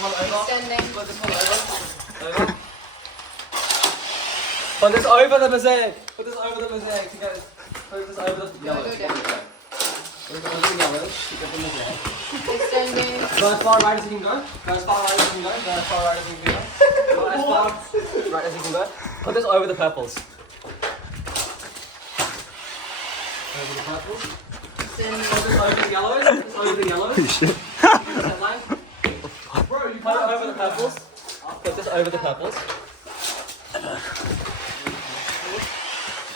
one over. Extending. Put this one over. Put this over the mosaic. Put this over the mosaic to get it. Put this over the yellow. Go down. Put it over the yellow to get the mosaic. Extending. Go as far right as you can go. Go as far right as you can go. Go as far right as you can go. Go as far right as you can go. Put this over the purples. Over the purples. Extending. Put this over the yellows. Put this over the yellows. That line. Bro, you Put it can't over the purples. Put this over the purples.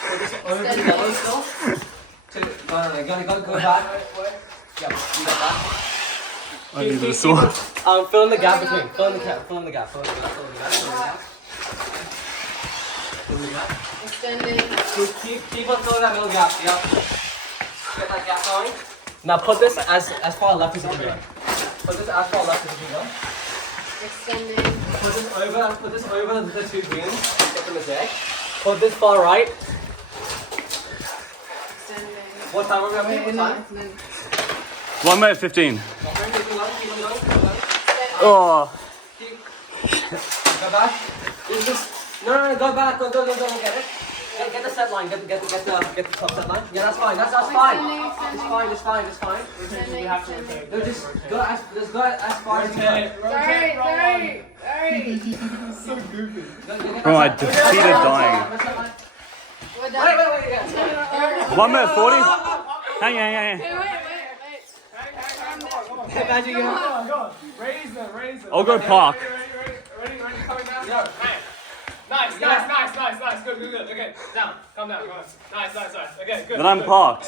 Put this over the yellows still. No, you gotta go back. Yeah, you got that. I need the sword. Fill in the gap between. Fill in the gap. Fill in the gap. Fill in the gap. Fill in the gap. Fill in the gap. Extending. Keep on filling that middle gap. Yep. Get that gap going. Now put this as far left as you can go. Put this as far left as you can go. Extending. Put this over the two greens. Get the mosaic. Put this far right. Extending. What time are we having? What time? 1 minute 15. Keep on going. Keep on going. Oh. Go back. No, go back. Go, get it. Get the set line. Get the top set line. Yeah, that's fine. That's fine. It's fine. We have to rotate. No, just go as far as you can. Sorry. So goofy. Bro, I defeated dying. We're done. Wait. Yeah. 1 minute 40. Hang on. Wait. Imagine you. Go on. Raise them. I'll go park. Ready, coming down? Yeah. Nice. Good. Okay, down. Calm down. Nice. Okay, good. Then I'm parked.